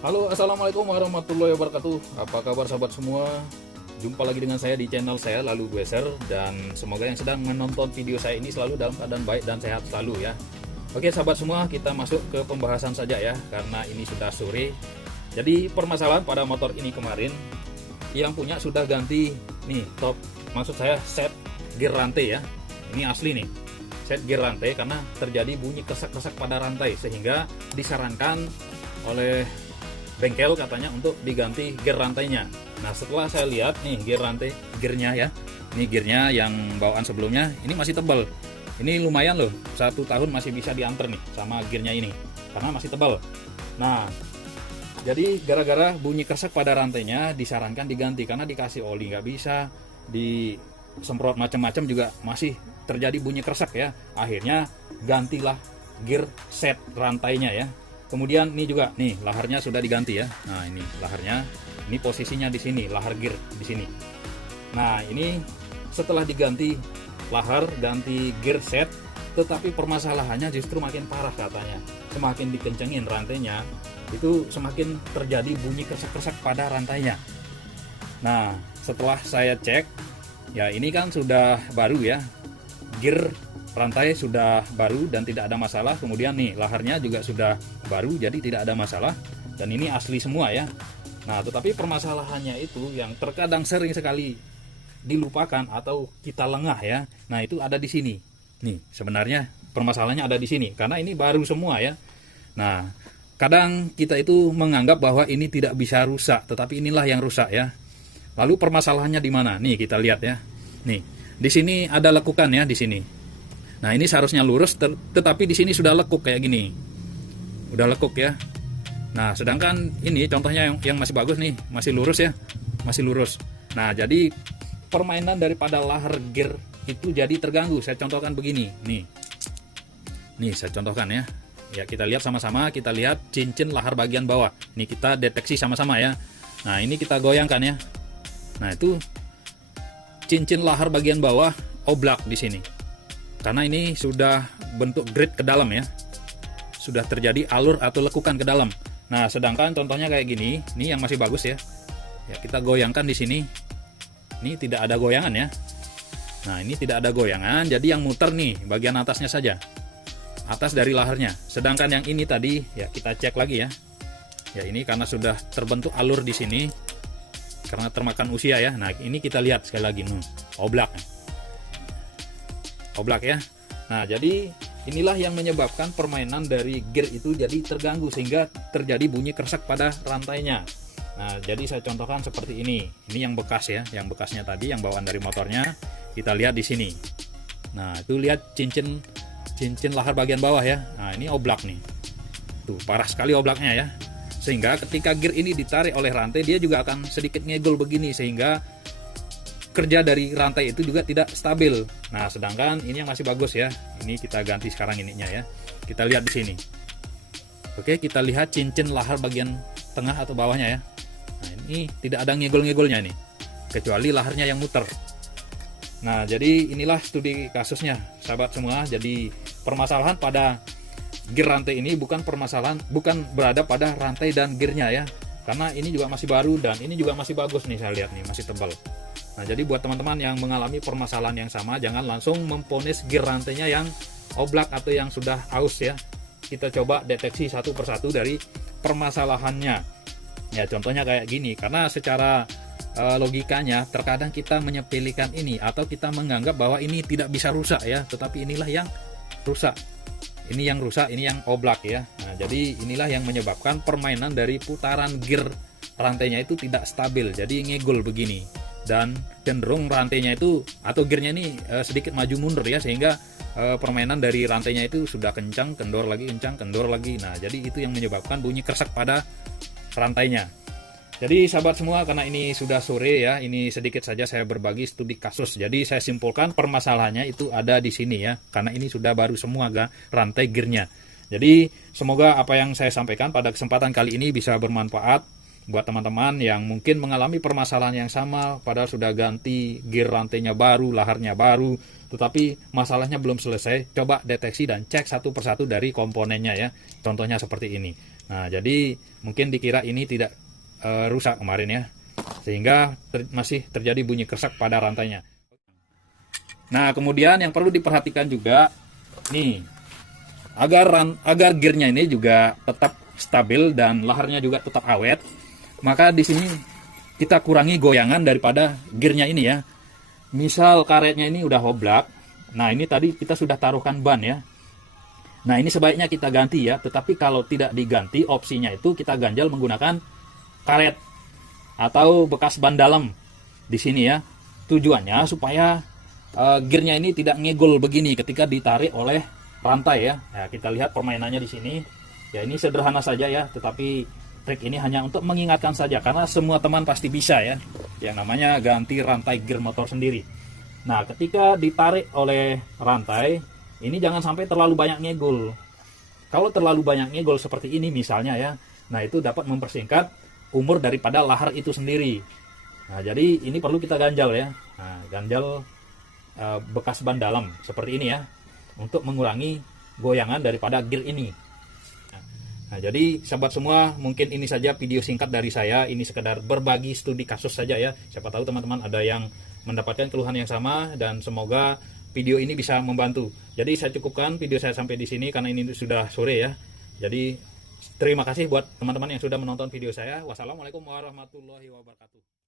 Halo, assalamualaikum warahmatullahi wabarakatuh. Apa kabar sahabat semua? Jumpa lagi dengan saya di channel saya Lalu Dweser, dan semoga yang sedang menonton video saya ini selalu dalam keadaan baik dan sehat selalu ya. Oke sahabat semua, kita masuk ke pembahasan saja ya, karena ini sudah sore. Jadi permasalahan pada motor ini kemarin, yang punya sudah ganti nih top, maksud saya set gear rantai ya. Ini asli nih, set gear rantai karena terjadi bunyi kesak-kesak pada rantai, sehingga disarankan oleh bengkel katanya untuk diganti gear rantainya. Nah setelah saya lihat nih gear rantai, gearnya ya, ini gearnya yang bawaan sebelumnya ini masih tebal. Ini lumayan loh, 1 tahun masih bisa diantar nih sama gearnya ini karena masih tebal. Nah jadi gara-gara bunyi kesak pada rantainya disarankan diganti, karena dikasih oli nggak bisa, disemprot macam-macam juga masih terjadi bunyi kesak ya. Akhirnya gantilah gear set rantainya ya. Kemudian ini juga nih laharnya sudah diganti ya. Nah ini laharnya, ini posisinya di sini, lahar gear di sini. Nah ini setelah diganti lahar, ganti gear set, tetapi permasalahannya justru makin parah katanya. Semakin dikencengin rantainya, itu semakin terjadi bunyi kesak-kesak pada rantainya. Nah setelah saya cek, ya ini kan sudah baru ya, gear rantai sudah baru dan tidak ada masalah. Kemudian nih laharnya juga sudah baru, jadi tidak ada masalah, dan ini asli semua ya. Nah tetapi permasalahannya itu yang terkadang sering sekali dilupakan atau kita lengah ya. Nah itu ada di sini nih, sebenarnya permasalahannya ada di sini karena ini baru semua ya. Nah kadang kita itu menganggap bahwa ini tidak bisa rusak, tetapi inilah yang rusak ya. Lalu permasalahannya di mana? Nih kita lihat ya. Nih di sini ada lekukan ya di sini. Nah ini seharusnya lurus, tetapi di sini sudah lekuk kayak gini, udah lekuk ya. Nah sedangkan ini contohnya yang masih bagus nih, masih lurus ya, masih lurus. Nah jadi permainan daripada lahar gear itu jadi terganggu. Saya contohkan begini, nih saya contohkan ya. Ya kita lihat sama-sama, kita lihat cincin lahar bagian bawah. Nih kita deteksi sama-sama ya. Nah ini kita goyangkan ya. Nah itu cincin lahar bagian bawah oblak di sini. Karena ini sudah bentuk grid ke dalam ya, sudah terjadi alur atau lekukan ke dalam. Nah sedangkan contohnya kayak gini, ini yang masih bagus ya. Ya kita goyangkan di sini, ini tidak ada goyangan ya. Nah ini tidak ada goyangan, jadi yang muter nih bagian atasnya saja, atas dari laharnya. Sedangkan yang ini tadi ya kita cek lagi ya. Ya ini karena sudah terbentuk alur di sini, karena termakan usia ya. Nah ini kita lihat sekali lagi, oblak. Oblak ya. Nah jadi inilah yang menyebabkan permainan dari gear itu jadi terganggu, sehingga terjadi bunyi keresak pada rantainya. Nah jadi saya contohkan seperti ini yang bekas ya, yang bekasnya tadi yang bawaan dari motornya kita lihat di sini. Nah itu lihat cincin lahar bagian bawah ya. Nah ini oblak nih, tuh parah sekali oblaknya ya, sehingga ketika gear ini ditarik oleh rantai dia juga akan sedikit ngegol begini, sehingga kerja dari rantai itu juga tidak stabil. Nah sedangkan ini yang masih bagus ya, ini kita ganti sekarang ininya ya. Kita lihat di sini. Oke kita lihat cincin lahar bagian tengah atau bawahnya ya. Nah ini tidak ada ngegol-ngegolnya nih, kecuali laharnya yang muter. Nah jadi inilah studi kasusnya sahabat semua. Jadi permasalahan pada gear rantai ini bukan berada pada rantai dan gearnya ya, karena ini juga masih baru dan ini juga masih bagus nih, saya lihat nih masih tebal. Nah jadi buat teman-teman yang mengalami permasalahan yang sama, jangan langsung memponis gear rantainya yang oblak atau yang sudah aus ya. Kita coba deteksi satu persatu dari permasalahannya. Ya contohnya kayak gini, karena secara logikanya terkadang kita menyepelekan ini, atau kita menganggap bahwa ini tidak bisa rusak ya, tetapi inilah yang rusak. Ini yang rusak, ini yang oblak ya. Nah jadi inilah yang menyebabkan permainan dari putaran gear rantainya itu tidak stabil, jadi ngegol begini, dan cenderung rantainya itu atau gearnya ini sedikit maju mundur ya, sehingga permainan dari rantainya itu sudah kencang, kendor lagi, kencang, kendor lagi. Nah jadi itu yang menyebabkan bunyi keresak pada rantainya. Jadi sahabat semua, karena ini sudah sore ya, ini sedikit saja saya berbagi studi kasus. Jadi saya simpulkan permasalahannya itu ada di sini ya, karena ini sudah baru semua rantai gearnya. Jadi semoga apa yang saya sampaikan pada kesempatan kali ini bisa bermanfaat buat teman-teman yang mungkin mengalami permasalahan yang sama, padahal sudah ganti gear rantainya baru, laharnya baru, tetapi masalahnya belum selesai. Coba deteksi dan cek satu persatu dari komponennya ya. Contohnya seperti ini. Nah, jadi mungkin dikira ini tidak rusak kemarin ya, sehingga masih terjadi bunyi kersak pada rantainya. Nah, kemudian yang perlu diperhatikan juga nih, agar gearnya ini juga tetap stabil dan laharnya juga tetap awet, maka di sini kita kurangi goyangan daripada gearnya ini ya. Misal karetnya ini udah hoblak, nah ini tadi kita sudah taruhkan ban ya. Nah, ini sebaiknya kita ganti ya, tetapi kalau tidak diganti, opsinya itu kita ganjal menggunakan karet atau bekas ban dalam di sini ya. Tujuannya supaya gearnya ini tidak ngegol begini ketika ditarik oleh rantai ya. Ya, kita lihat permainannya di sini. Ya, ini sederhana saja ya, tetapi trik ini hanya untuk mengingatkan saja karena semua teman pasti bisa ya. Yang namanya ganti rantai gear motor sendiri. Nah, ketika ditarik oleh rantai, ini jangan sampai terlalu banyak ngegol. Kalau terlalu banyak ngegol seperti ini misalnya ya, nah itu dapat mempersingkat umur daripada lahar itu sendiri. Nah, jadi ini perlu kita ganjal ya. Nah, ganjal bekas ban dalam seperti ini ya, untuk mengurangi goyangan daripada gear ini. Nah, jadi sahabat semua, mungkin ini saja video singkat dari saya. Ini sekedar berbagi studi kasus saja ya. Siapa tahu teman-teman ada yang mendapatkan keluhan yang sama, dan semoga video ini bisa membantu. Jadi saya cukupkan video saya sampai di sini karena ini sudah sore ya. Jadi terima kasih buat teman-teman yang sudah menonton video saya. Wassalamualaikum warahmatullahi wabarakatuh.